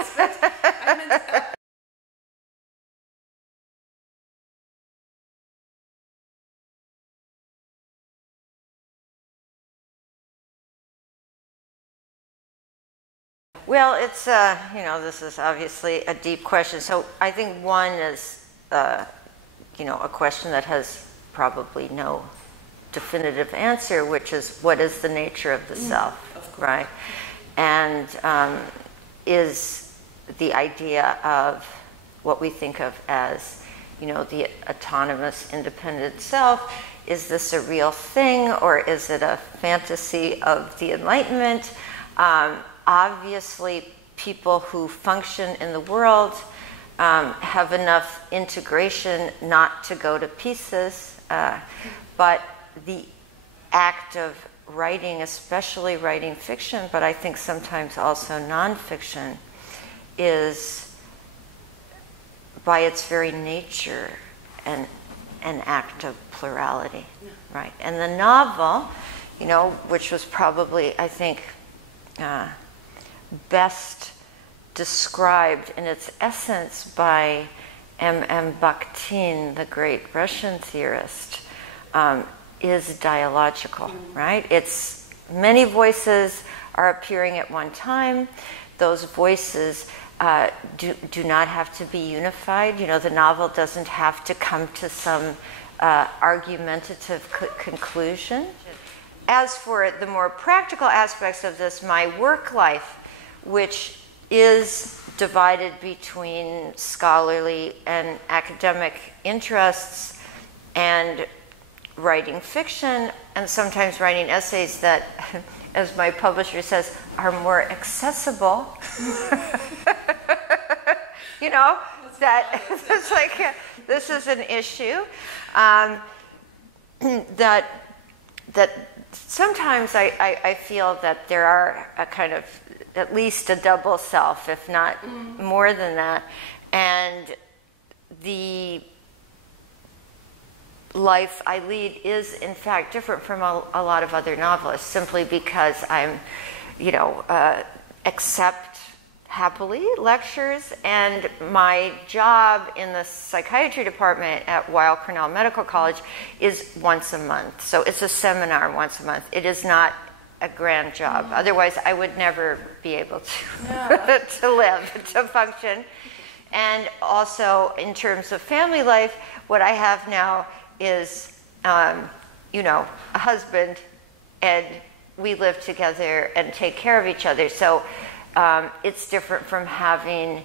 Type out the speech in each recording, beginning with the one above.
Yes, but I meant, well, it's, you know, this is obviously a deep question. So I think one is, you know, a question that has probably no definitive answer, which is what is the nature of the self, right? And is the idea of what we think of as, you know, the autonomous, independent self, is this a real thing, or is it a fantasy of the Enlightenment? Obviously, people who function in the world have enough integration not to go to pieces, but the act of writing, especially writing fiction, but I think sometimes also nonfiction, is by its very nature an act of plurality, right? And the novel, you know, which was probably, I think, best described in its essence by M.M. Bakhtin, the great Russian theorist, is dialogical, right? It's many voices are appearing at one time. Those voices do not have to be unified. You know, the novel doesn't have to come to some argumentative conclusion. As for the more practical aspects of this, my work life, which is divided between scholarly and academic interests and writing fiction, and sometimes writing essays that, as my publisher says, are more accessible. You know, that it's like, this is an issue. That sometimes I feel that there are a kind of, at least a double self, if not more than that. And the life I lead is, in fact, different from a lot of other novelists, simply because I'm, you know, accept happily lectures, and my job in the psychiatry department at Weill Cornell Medical College is once a month. So it's a seminar once a month. It is not a grand job. Otherwise, I would never be able to, to live, to function. And also, in terms of family life, what I have now is, you know, a husband, and we live together and take care of each other. So it's different from having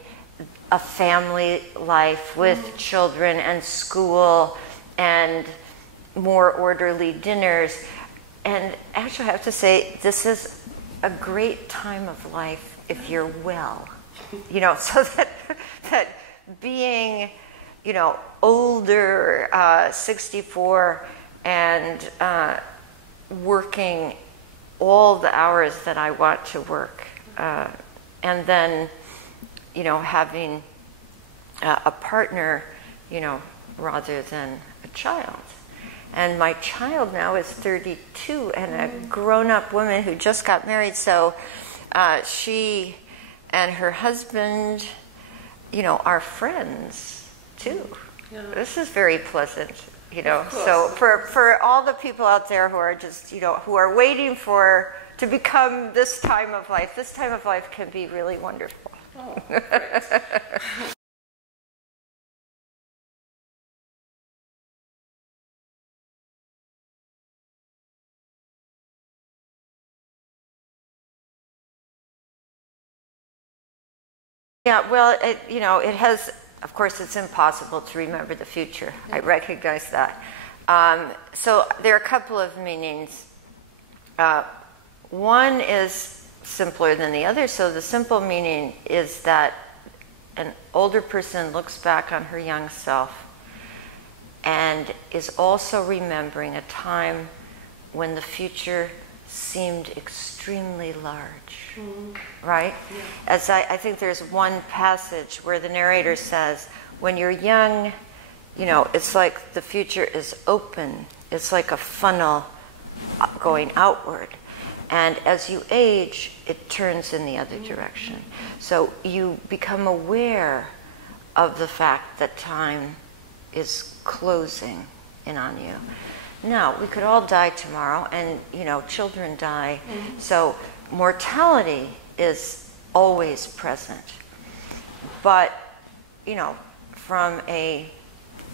a family life with children and school and more orderly dinners. And actually, I have to say, this is a great time of life if you're well. You know, so that being, you know, older, 64, and working all the hours that I want to work, and then, you know, having a partner, you know, rather than a child. And my child now is 32 and a grown-up woman who just got married. So she and her husband, you know, are friends too. Yeah. This is very pleasant, you know. So for all the people out there who are just, you know, who are waiting to become this time of life can be really wonderful. Oh, great. Yeah, well, you know, it has, of course, it's impossible to remember the future. I recognize that. So there are a couple of meanings. One is simpler than the other. So the simple meaning is that an older person looks back on her young self and is also remembering a time when the future seemed extremely large, right? Yeah. As I think there's one passage where the narrator says, when you're young, you know, it's like the future is open. It's like a funnel going outward. And as you age, it turns in the other direction. So you become aware of the fact that time is closing in on you. Now, we could all die tomorrow, and, children die. So mortality is always present. But, from a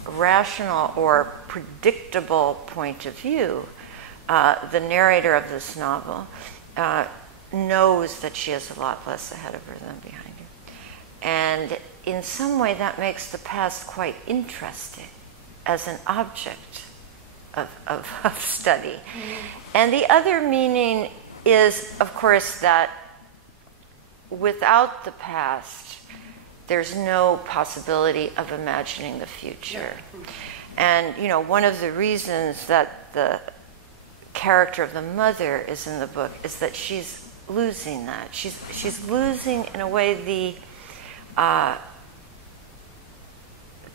rational or predictable point of view, the narrator of this novel knows that she has a lot less ahead of her than behind her. And in some way, that makes the past quite interesting as an object of study. And the other meaning is, of course, that without the past, there's no possibility of imagining the future. And, one of the reasons that the character of the mother is in the book is that she's losing that. She's losing, in a way,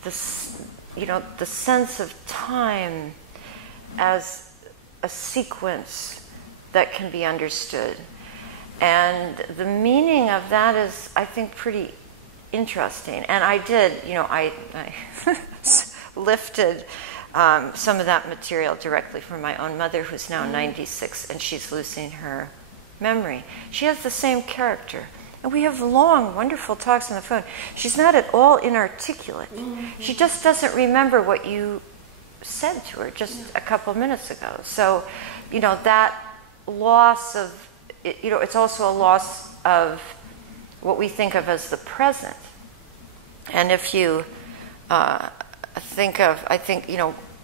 the sense of time as a sequence that can be understood. And the meaning of that is, I think, pretty interesting. And I did, I lifted some of that material directly from my own mother, who's now 96, and she's losing her memory. She has the same character. And we have long, wonderful talks on the phone. She's not at all inarticulate. She just doesn't remember what you said to her just a couple minutes ago. So, that loss of, it's also a loss of what we think of as the present. And if you think of, I think,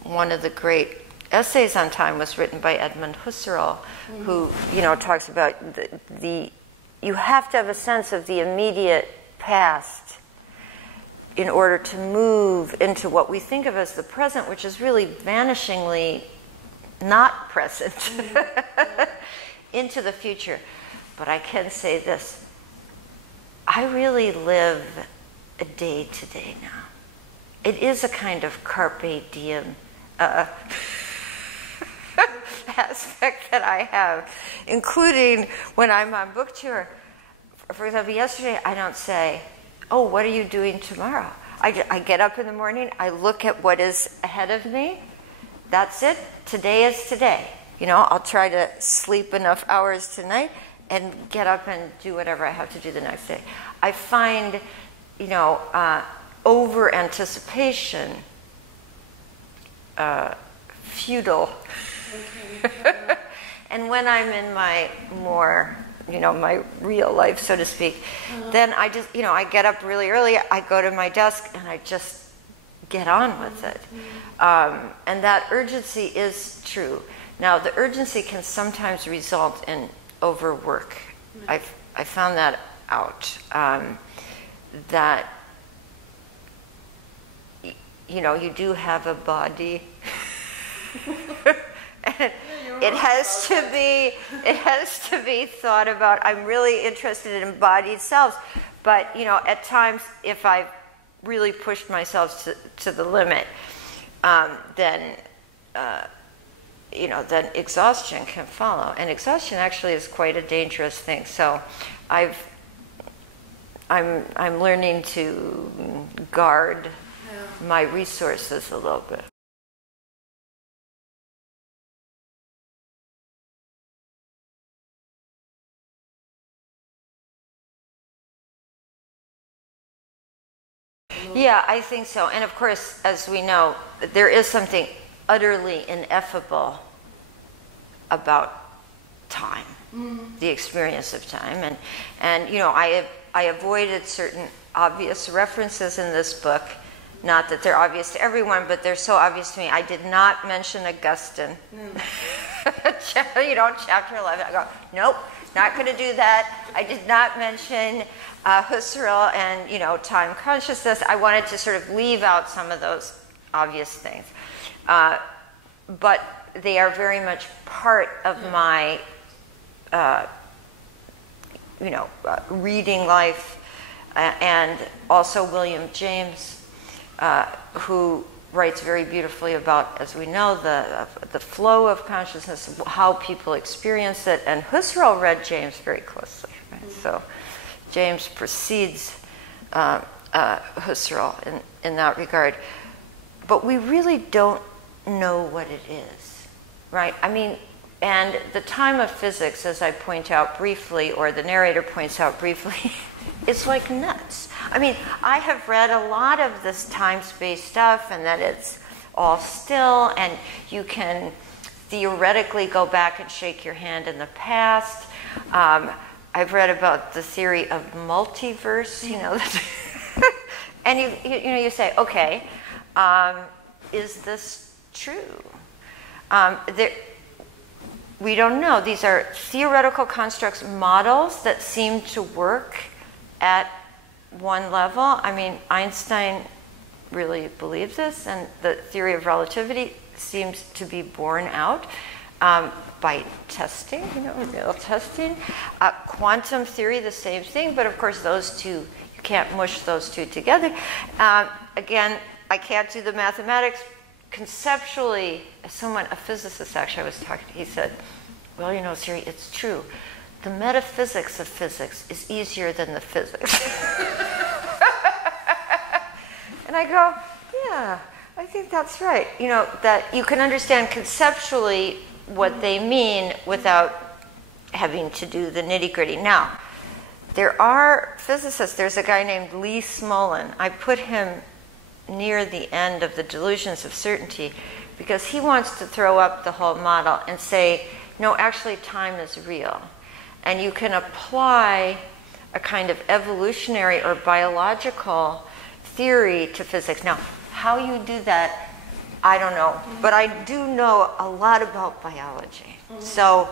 one of the great essays on time was written by Edmund Husserl, who, talks about you have to have a sense of the immediate past in order to move into what we think of as the present, which is really vanishingly not present, into the future. But I can say this, I really live a day-to-day now. It is a kind of carpe diem aspect that I have, including when I'm on book tour. For example, yesterday I don't say, oh, what are you doing tomorrow? I get up in the morning, I look at what is ahead of me. That's it. Today is today. I'll try to sleep enough hours tonight and get up and do whatever I have to do the next day. I find, over-anticipation futile. And when I'm in my more, my real life, so to speak, then I just, I get up really early, I go to my desk, and I just get on with it. And that urgency is true. Now, the urgency can sometimes result in overwork. I found that out. That, you do have a body. And it has to be thought about. I'm really interested in embodied selves, but at times, if I've really pushed myself to the limit, then then exhaustion can follow, and exhaustion actually is quite a dangerous thing. So, I'm learning to guard my resources a little bit. Yeah, I think so. And of course, as we know, there is something utterly ineffable about time, the experience of time. And I avoided certain obvious references in this book. Not that they're obvious to everyone, but they're so obvious to me. I did not mention Augustine. Chapter 11. I go, nope, not going to do that. I did not mention Husserl and, time consciousness. I wanted to sort of leave out some of those obvious things. But they are very much part of my, reading life. And also William James, who writes very beautifully about, as we know, the flow of consciousness, how people experience it. And Husserl read James very closely. Right? So James precedes Husserl in that regard. But we really don't know what it is, right? I mean, and the time of physics, as I point out briefly, or the narrator points out briefly, it's like nuts. I mean, I have read a lot of this time-space stuff, and that it's all still, and you can theoretically go back and shake your hand in the past. I've read about the theory of multiverse, you know, and you say, okay, is this true? We don't know. These are theoretical constructs, models that seem to work at one level. I mean, Einstein really believed this, and the theory of relativity seems to be borne out by testing, you know, real testing. Quantum theory, the same thing, but of course those two, you can't mush those two together. Again, I can't do the mathematics. Conceptually, a physicist actually I was talking to, he said, well, you know, Siri, it's true. The metaphysics of physics is easier than the physics. And I go, yeah, I think that's right. You know, that you can understand conceptually what they mean without having to do the nitty-gritty. Now, there are physicists, there's a guy named Lee Smolin. I put him near the end of the Delusions of Certainty because he wants to throw up the whole model and say, no, actually time is real. And you can apply a kind of evolutionary or biological theory to physics. Now, how you do that, I don't know. But I do know a lot about biology. So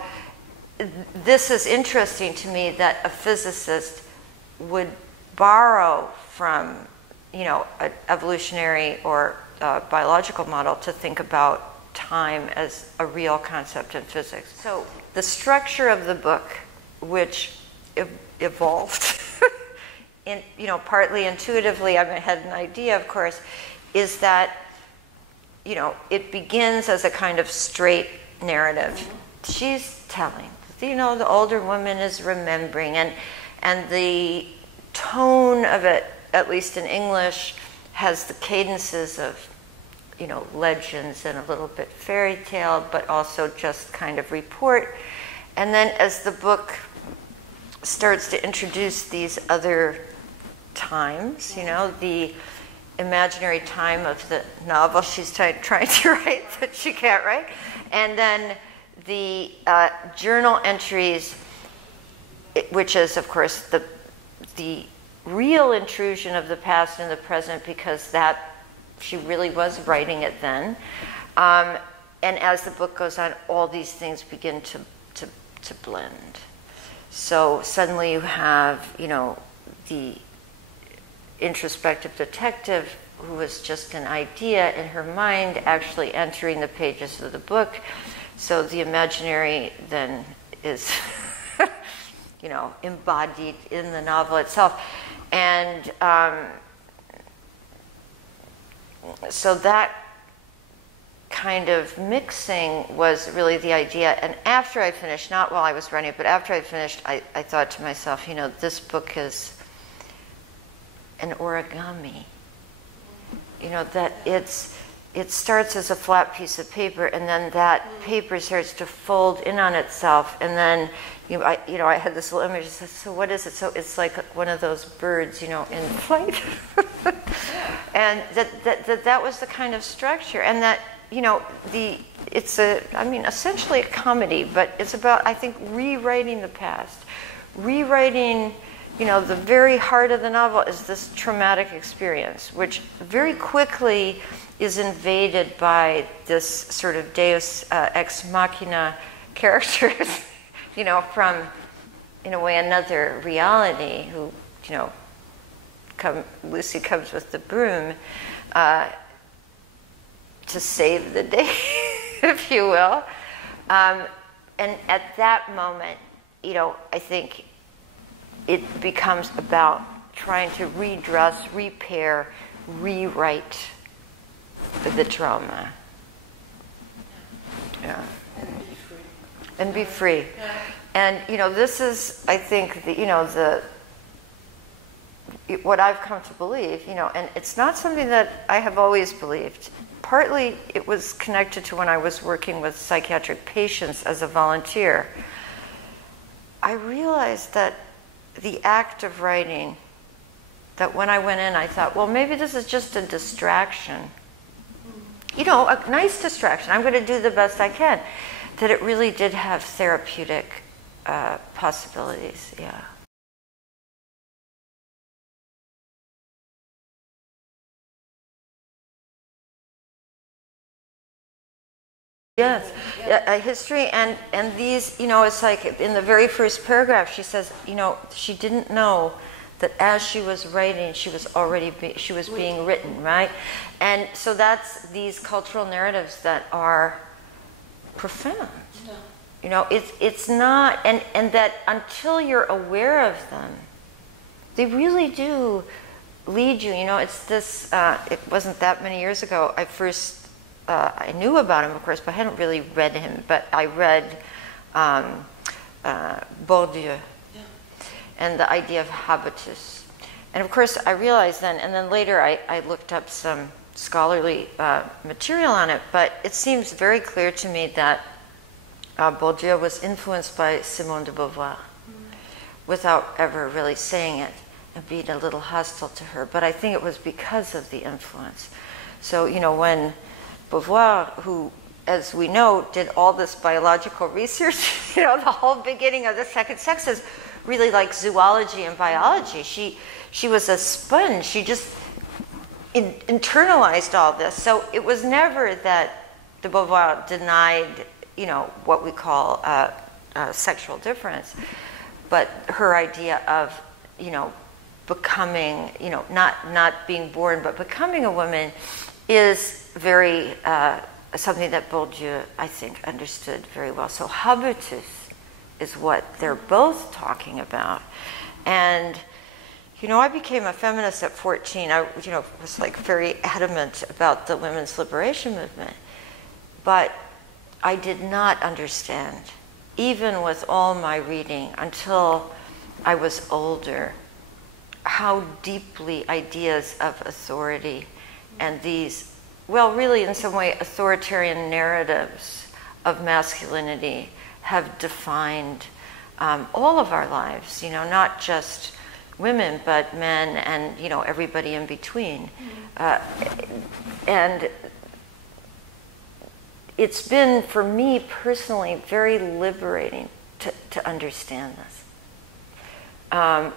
this is interesting to me that a physicist would borrow from, you know, an evolutionary or biological model to think about time as a real concept in physics. So the structure of the book, which evolved, you know, partly intuitively, I had an idea, of course, is that, you know, it begins as a kind of straight narrative. She's telling, you know, the older woman is remembering, and the tone of it, at least in English, has the cadences of, you know, legends and a little bit fairy tale, but also just kind of report. And then as the book starts to introduce these other times, you know, the imaginary time of the novel she's trying to write that she can't write, and then the journal entries, which is, of course, the real intrusion of the past and the present, because that she really was writing it then. And as the book goes on, all these things begin to blend. So suddenly you have, you know, the introspective detective who was just an idea in her mind actually entering the pages of the book. So the imaginary then is, you know, embodied in the novel itself. And so that kind of mixing was really the idea. And after I finished, not while I was writing it, but after I finished, I thought to myself, you know, this book is an origami. You know, that it starts as a flat piece of paper, and then that paper starts to fold in on itself, and then I had this little image. So what is it? So it's like one of those birds, you know, in flight. And that was the kind of structure, and that, you know, it's essentially a comedy, but it's about, I think, rewriting the past, rewriting. You know, the very heart of the novel is this traumatic experience, which very quickly is invaded by this sort of deus ex machina characters, you know, from, in a way, another reality, who, you know, Lucy comes with the broom to save the day, if you will. And at that moment, you know, I think it becomes about trying to redress, repair, rewrite the trauma. Yeah. And be free. And, you know, this is, I think, the, you know, what I've come to believe, you know, and it's not something that I have always believed. Partly it was connected to when I was working with psychiatric patients as a volunteer. I realized that the act of writing, that when I went in, I thought, well, maybe this is just a distraction. You know, a nice distraction. I'm going to do the best I can. That it really did have therapeutic possibilities, yeah. Yes, a history, and these, you know, it's like in the very first paragraph, she says, you know, she didn't know that as she was writing, she was being written, right? And so that's these cultural narratives that are profound. No. You know, it's not, and that until you're aware of them, they really do lead you. You know, it's this, it wasn't that many years ago, I knew about him, of course, but I hadn't really read him, but I read Bourdieu, and the idea of habitus. And of course, I realized then, and then later I looked up some scholarly material on it, but it seems very clear to me that Bourdieu was influenced by Simone de Beauvoir without ever really saying it and being a little hostile to her. But I think it was because of the influence. So, you know, when Beauvoir, who, as we know, did all this biological research, you know, the whole beginning of the second sex is really like zoology and biology. She was a sponge. She just internalized all this. So it was never that de Beauvoir denied, you know, what we call sexual difference, but her idea of, you know, becoming, you know, not being born, but becoming a woman is very, something that Bourdieu, I think, understood very well. So habitus is what they're both talking about. And, you know, I became a feminist at 14. I, you know, was like very adamant about the women's liberation movement. But I did not understand, even with all my reading, until I was older, how deeply ideas of authority and these, well, really in some way authoritarian narratives of masculinity have defined all of our lives, you know, not just women, but men and, you know, everybody in between. And it's been, for me personally, very liberating to understand this.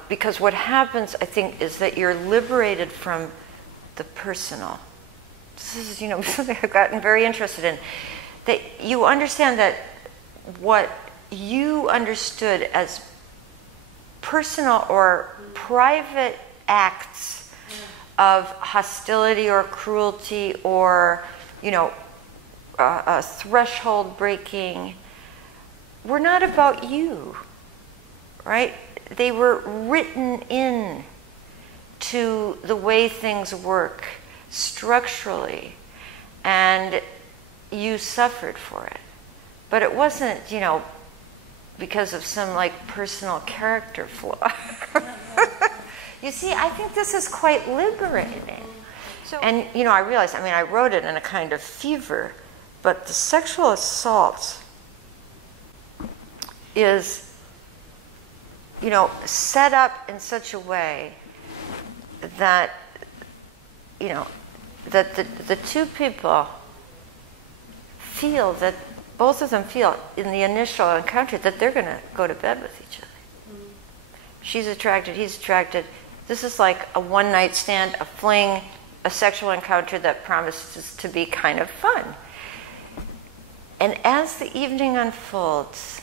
Because what happens, I think, is that you're liberated from the personal. This is, you know, something I've gotten very interested in. That you understand that what you understood as personal or private acts of hostility or cruelty or, you know, a threshold breaking were not about you, right? They were written in to the way things work structurally, and you suffered for it. But it wasn't, you know, because of some like personal character flaw. You see, I think this is quite liberating. So, and, you know, I realized, I mean, I wrote it in a kind of fever, but the sexual assault is, you know, set up in such a way that, you know, that the two people feel that, both of them feel in the initial encounter that they're going to go to bed with each other. Mm-hmm. She's attracted, he's attracted. This is like a one-night stand, a fling, a sexual encounter that promises to be kind of fun. And as the evening unfolds,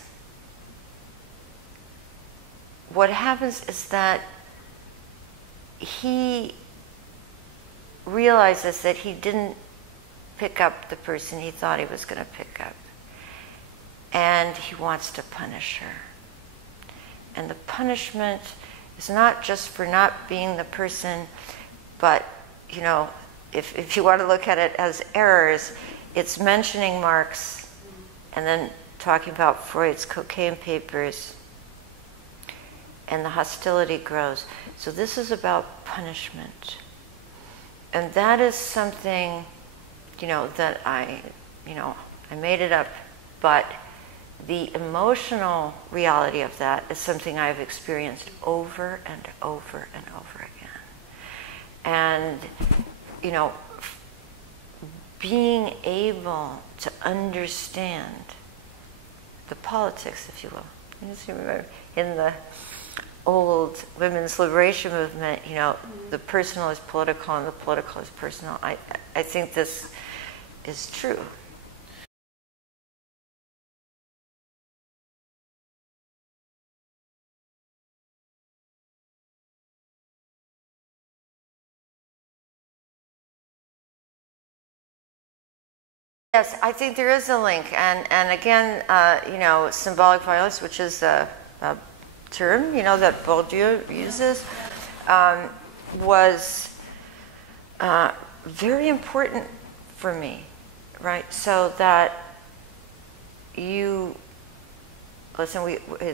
what happens is that he realizes that he didn't pick up the person he thought he was going to pick up. And he wants to punish her. And the punishment is not just for not being the person, but, you know, if you want to look at it as errors, it's mentioning Marx and then talking about Freud's cocaine papers, and the hostility grows. So this is about punishment. And that is something, that I made it up, but the emotional reality of that is something I've experienced over and over and over again. And, being able to understand the politics, if you will. You just remember in the old women's liberation movement, the personal is political and the political is personal. I think this is true. Yes, I think there is a link, and again, symbolic violence, which is a term, that Bourdieu uses, was very important for me, right? So that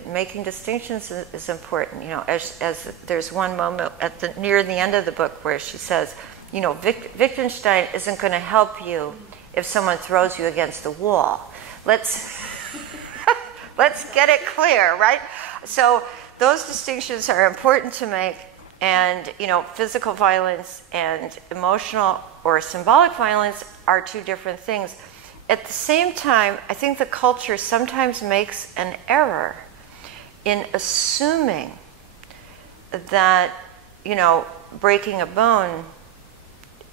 making distinctions is important. As there's one moment near the end of the book where she says, Wittgenstein isn't going to help you if someone throws you against the wall. Let's get it clear, right? So those distinctions are important to make, and physical violence and emotional or symbolic violence are two different things. At the same time, I think the culture sometimes makes an error in assuming that, breaking a bone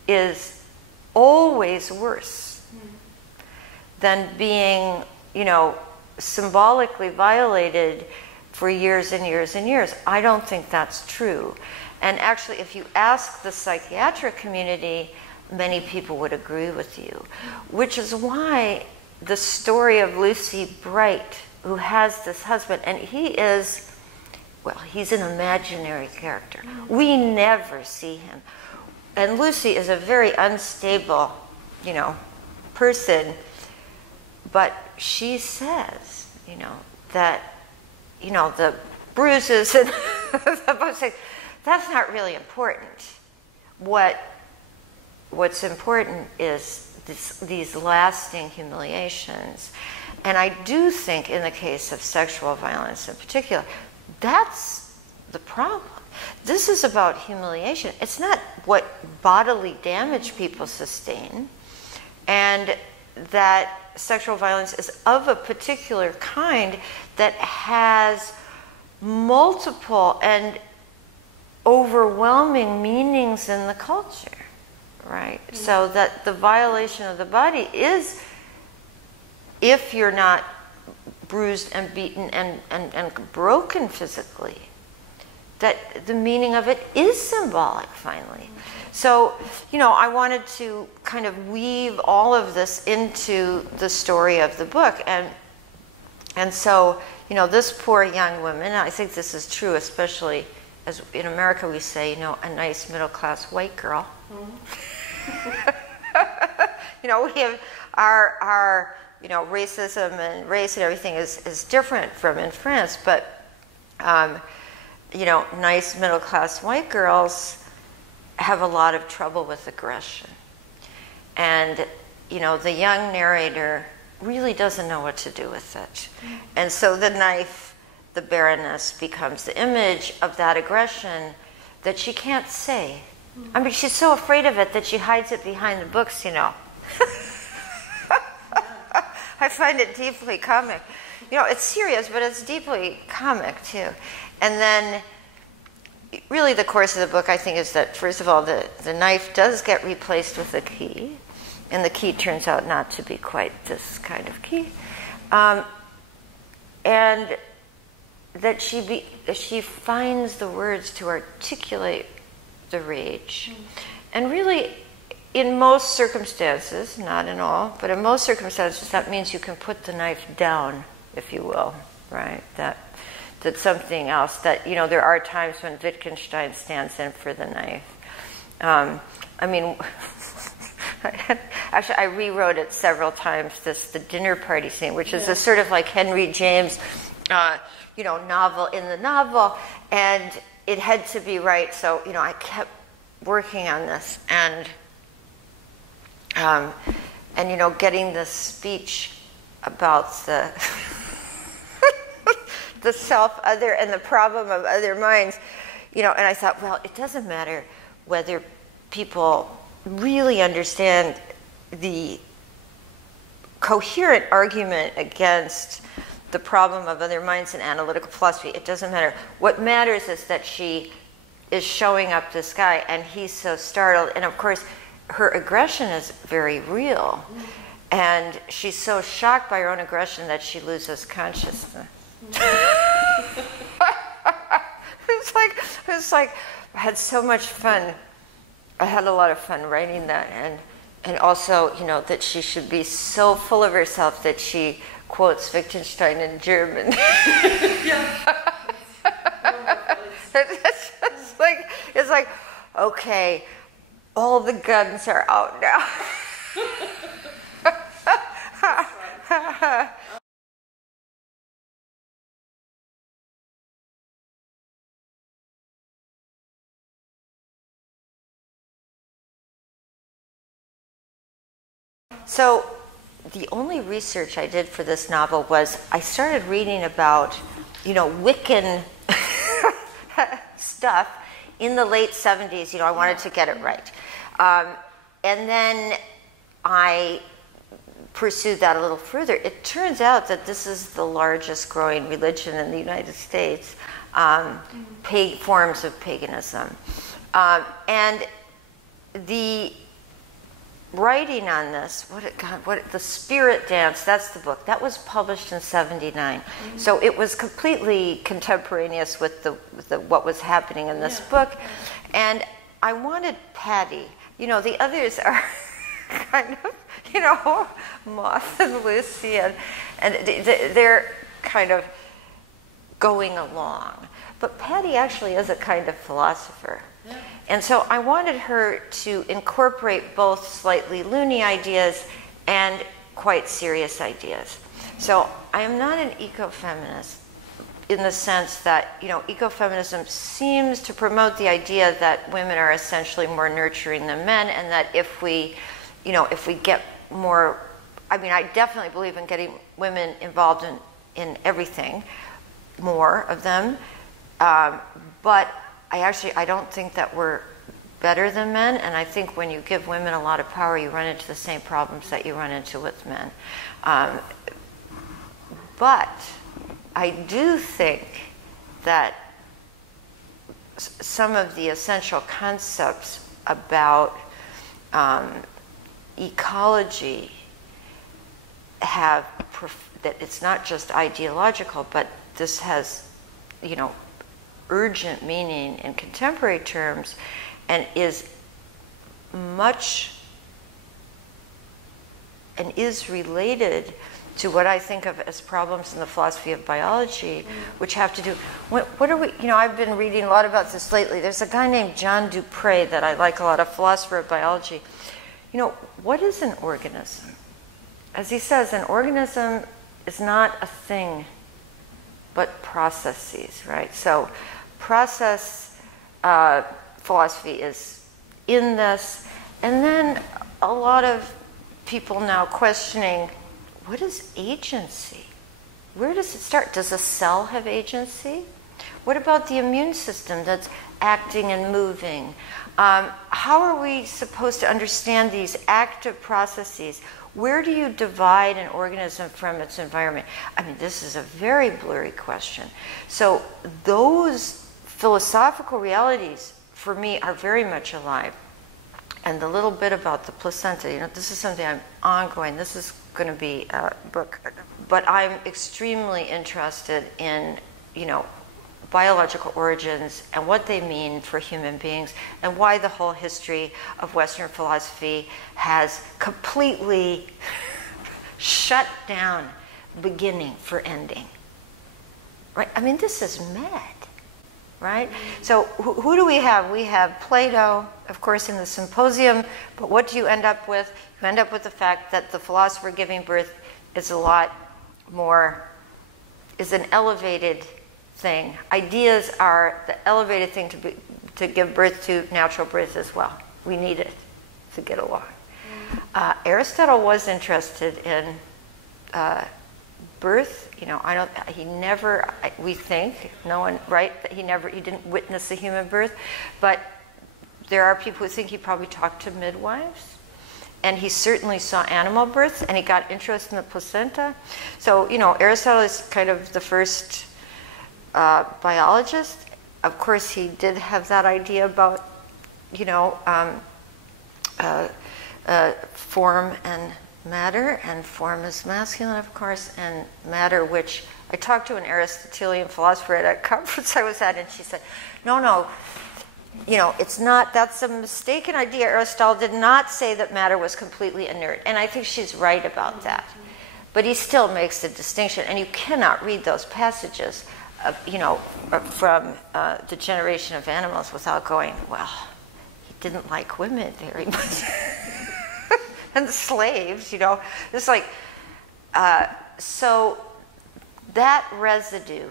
is always worse than being, symbolically violated for years and years and years. I don't think that's true. And actually, if you ask the psychiatric community, many people would agree with you, which is why the story of Lucy Bright, who has this husband, and he's an imaginary character. We never see him. And Lucy is a very unstable, person, but she says, that, the bruises and the both things, that's not really important. What's important is these lasting humiliations. And I do think in the case of sexual violence in particular, that's the problem. This is about humiliation. It's not what bodily damage people sustain, and that sexual violence is of a particular kind that has multiple and overwhelming meanings in the culture, right? Mm-hmm. So that the violation of the body is, if you're not bruised and beaten and broken physically, that the meaning of it is symbolic, finally. So, I wanted to kind of weave all of this into the story of the book. And so, this poor young woman, I think this is true, especially as in America we say, a nice middle-class white girl. Mm-hmm. We have our racism and race and everything is different from in France, but, nice middle-class white girls have a lot of trouble with aggression. And, the young narrator really doesn't know what to do with it. Mm-hmm. And so the knife, the Baroness, becomes the image of that aggression that she can't say. Mm-hmm. I mean, she's so afraid of it that she hides it behind the books, I find it deeply comic. It's serious, but it's deeply comic, too. And then really the course of the book, I think, is that, first of all, the knife does get replaced with a key, and the key turns out not to be quite this kind of key. And that she finds the words to articulate the rage. Mm-hmm. And really, in most circumstances, not in all, but in most circumstances, that means you can put the knife down, if you will, right? That's something else that, there are times when Wittgenstein stands in for the knife. Actually, I rewrote it several times, the dinner party scene, which is a sort of like Henry James, novel in the novel, and it had to be right, so, I kept working on this, and getting this speech about the the self-other and the problem of other minds, and I thought, well, it doesn't matter whether people really understand the coherent argument against the problem of other minds in analytical philosophy. It doesn't matter. What matters is that she is showing up this guy, and he's so startled, and of course, her aggression is very real. And she's so shocked by her own aggression that she loses consciousness. It's like I had so much fun. I had a lot of fun writing that, and also, that she should be so full of herself that she quotes Wittgenstein in German. It's like, okay, all the guns are out now. So the only research I did for this novel was I started reading about, Wiccan stuff in the late 70s. I wanted to get it right. And then I pursued that a little further. It turns out that this is the largest growing religion in the United States, forms of paganism. And the writing on this, the Spirit Dance, that's the book. That was published in 79. So it was completely contemporaneous with what was happening in this book. And I wanted Patty. The others are kind of, Moth and Lucy, and they're kind of going along. But Patty actually is a kind of philosopher. Yeah. And so I wanted her to incorporate both slightly loony ideas and quite serious ideas. So I am not an ecofeminist in the sense that, ecofeminism seems to promote the idea that women are essentially more nurturing than men, and that if we get more, I definitely believe in getting women involved in everything, more of them, but I don't think that we're better than men, and I think when you give women a lot of power, you run into the same problems that you run into with men. But I do think that some of the essential concepts about ecology that it's not just ideological, but this has, urgent meaning in contemporary terms, and is related to what I think of as problems in the philosophy of biology, which have to do, what are we, I've been reading a lot about this lately. There's a guy named John Dupre that I like a lot, a philosopher of biology. What is an organism? As he says, an organism is not a thing, but processes, right? So process philosophy is in this. And then a lot of people now questioning, what is agency? Where does it start? Does a cell have agency? What about the immune system that's acting and moving? How are we supposed to understand these active processes? Where do you divide an organism from its environment? This is a very blurry question. So those philosophical realities, for me, are very much alive. And the little bit about the placenta, this is something I'm ongoing. This is going to be a book. But I'm extremely interested in, biological origins and what they mean for human beings, and why the whole history of Western philosophy has completely shut down beginning for ending. Right? This is mad. right? So who do we have? We have Plato, of course, in the Symposium, but what do you end up with? You end up with the fact that the philosopher giving birth is a lot more, is an elevated thing. Ideas are the elevated thing to give birth to natural birth as well. We need it to get along. Aristotle was interested in birth. You know, he never, we think, no one, right, that he didn't witness a human birth, but there are people who think he probably talked to midwives, and he certainly saw animal births, and he got interested in the placenta. So, you know, Aristotle is kind of the first biologist. Of course, he did have that idea about, you know, form and matter, and form is masculine, of course, and matter, which I talked to an Aristotelian philosopher at a conference I was at, and she said, no, you know, it's not, that's a mistaken idea. Aristotle did not say that matter was completely inert, and I think she's right about that. But he still makes the distinction, and you cannot read those passages, you know, from the generation of animals without going, well, he didn't like women very much. And the slaves, you know, it's like, so that residue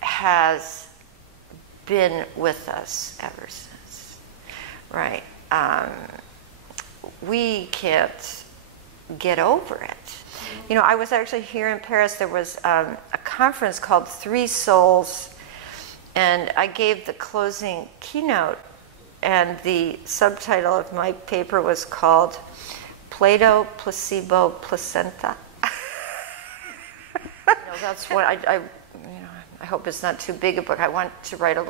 has been with us ever since, right? We can't get over it. You know, I was actually here in Paris, there was a conference called Three Souls, and I gave the closing keynote, and the subtitle of my paper was called Plato, Placebo, Placenta. You know, that's what I hope it's not too big a book. I want to write a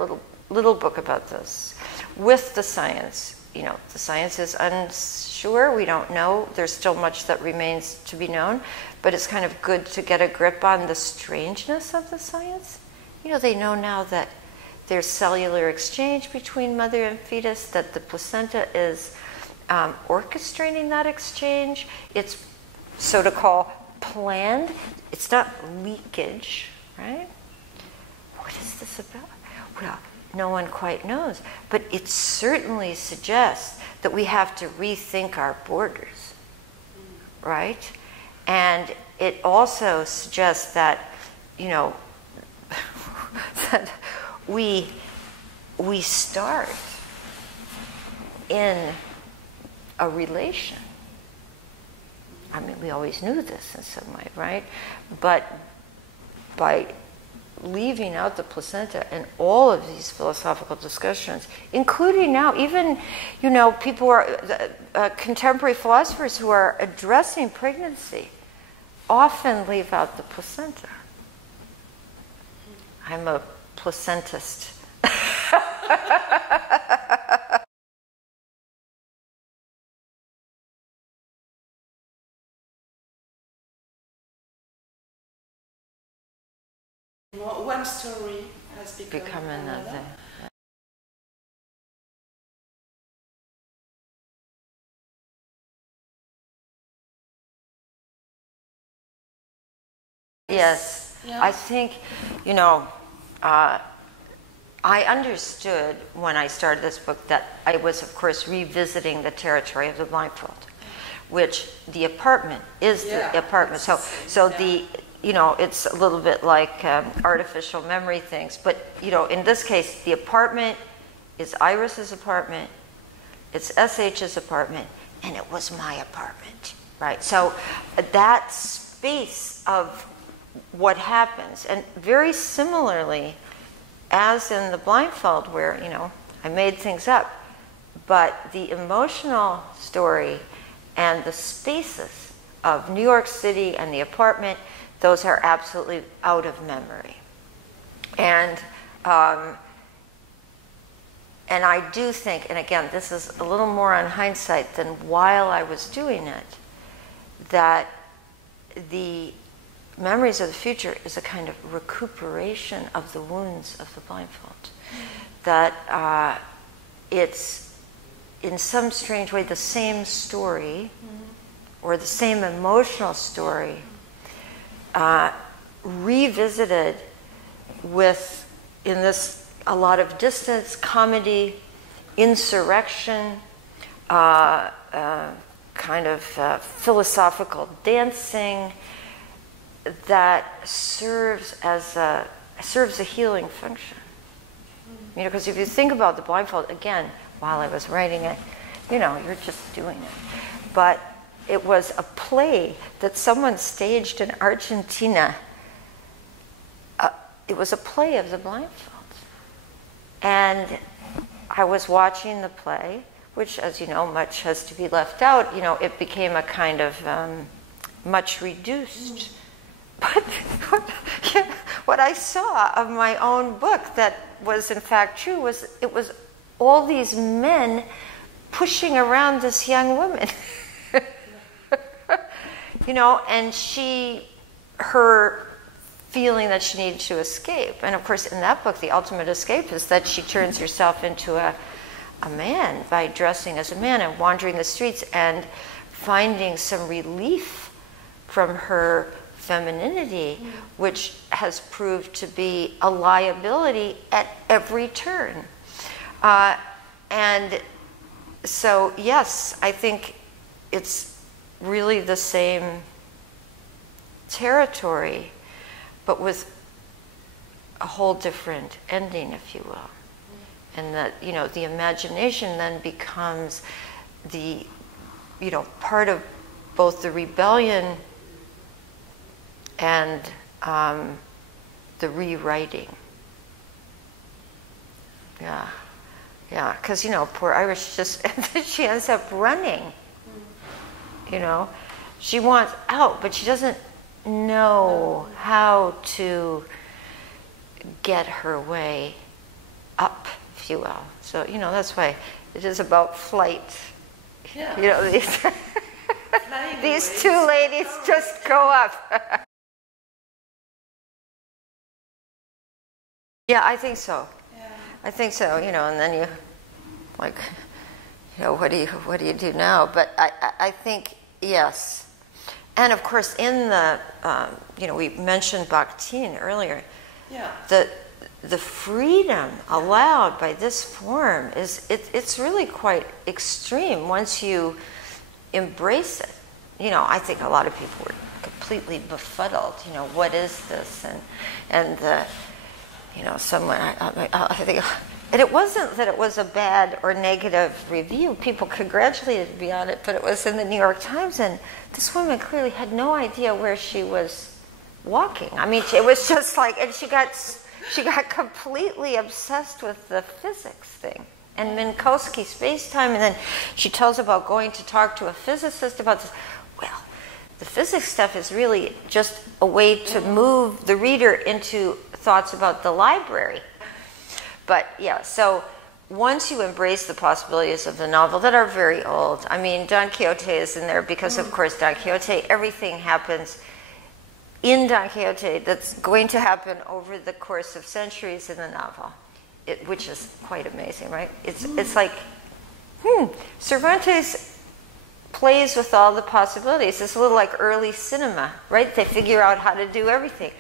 little book about this with the science. You know, the science is unsure. We don't know. There's still much that remains to be known, but it's kind of good to get a grip on the strangeness of the science. You know, they know now that there's cellular exchange between mother and fetus, that the placenta is orchestrating that exchange. It's so to call planned. It's not leakage, right? What is this about? Well, no one quite knows, but it certainly suggests that we have to rethink our borders, right? And it also suggests that, you know, that we start in a relation. I mean, we always knew this in some way, right? But by leaving out the placenta in all of these philosophical discussions, including now, even, you know, people are, contemporary philosophers who are addressing pregnancy often leave out the placenta. I'm a placentist. One story has become another. Yes, yeah. I think, you know, I understood when I started this book that I was, of course, revisiting the territory of the blindfold, which the apartment is the apartment. So the, you know, it's a little bit like artificial memory things. But, you know, in this case, the apartment is Iris's apartment, it's SH's apartment, and it was my apartment, right? So that space of what happens, and very similarly, as in the blindfold where, you know, I made things up, but the emotional story and the spaces of New York City and the apartment, those are absolutely out of memory. And I do think, and again, this is a little more on hindsight than while I was doing it, that the memories of the future is a kind of recuperation of the wounds of the blindfold. That it's, in some strange way, the same story, or the same emotional story, revisited with, in this a lot of distance, comedy, insurrection, kind of philosophical dancing that serves a healing function. You know, because if you think about the blindfold, again, while I was writing it, you know, you're just doing it. But it was a play that someone staged in Argentina. It was a play of the blindfold. And I was watching the play, which, as you know, much has to be left out. You know, it became a kind of much reduced. But what I saw of my own book that was in fact true was it was all these men pushing around this young woman. You know, and her feeling that she needed to escape. And of course, in that book, the ultimate escape is that she turns herself into a man by dressing as a man and wandering the streets and finding some relief from her femininity, which has proved to be a liability at every turn. And so, yes, I think it's really the same territory, but with a whole different ending, if you will. And that, you know, the imagination then becomes the, you know, part of both the rebellion and the rewriting. Yeah, because, you know, poor Iris just, she ends up running. You know, she wants out, but she doesn't know how to get her way up, if you will. So, you know, that's why it is about flight. Yeah. You know, these two ladies just go up. Yeah, I think so. Yeah. I think so, you know, and then you, like, you know, what do you do now? But I think, yes. And of course, in the, you know, we mentioned Bakhtin earlier. Yeah. The freedom allowed by this form it's really quite extreme once you embrace it. You know, I think a lot of people were completely befuddled. You know, what is this? And you know, someone I think. And it wasn't that it was a bad or negative review. People congratulated me on it, but it was in the New York Times, and this woman clearly had no idea where she was walking. I mean, it was just like, and she got completely obsessed with the physics thing and Minkowski space-time, and then she tells about going to talk to a physicist about this. Well, the physics stuff is really just a way to move the reader into thoughts about the library. But yeah, so once you embrace the possibilities of the novel that are very old, I mean, Don Quixote is in there because, of course, Don Quixote, everything happens in Don Quixote that's going to happen over the course of centuries in the novel, which is quite amazing, right? It's like, Cervantes plays with all the possibilities. It's a little like early cinema, right? They figure out how to do everything.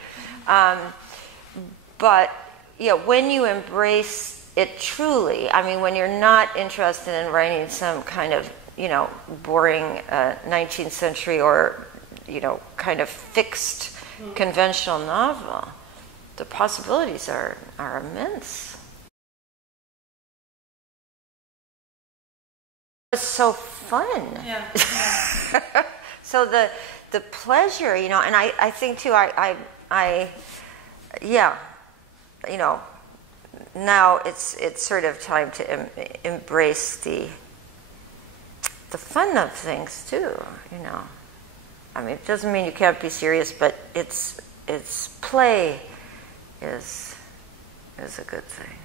But yeah, when you embrace it truly, I mean, when you're not interested in writing some kind of, you know, boring 19th century or, you know, kind of fixed conventional novel, the possibilities are immense. It's so fun. Yeah. So the pleasure, you know, and I think too, yeah, you know, now it's sort of time to embrace the fun of things too, you know. I mean, it doesn't mean you can't be serious, but it's play is a good thing.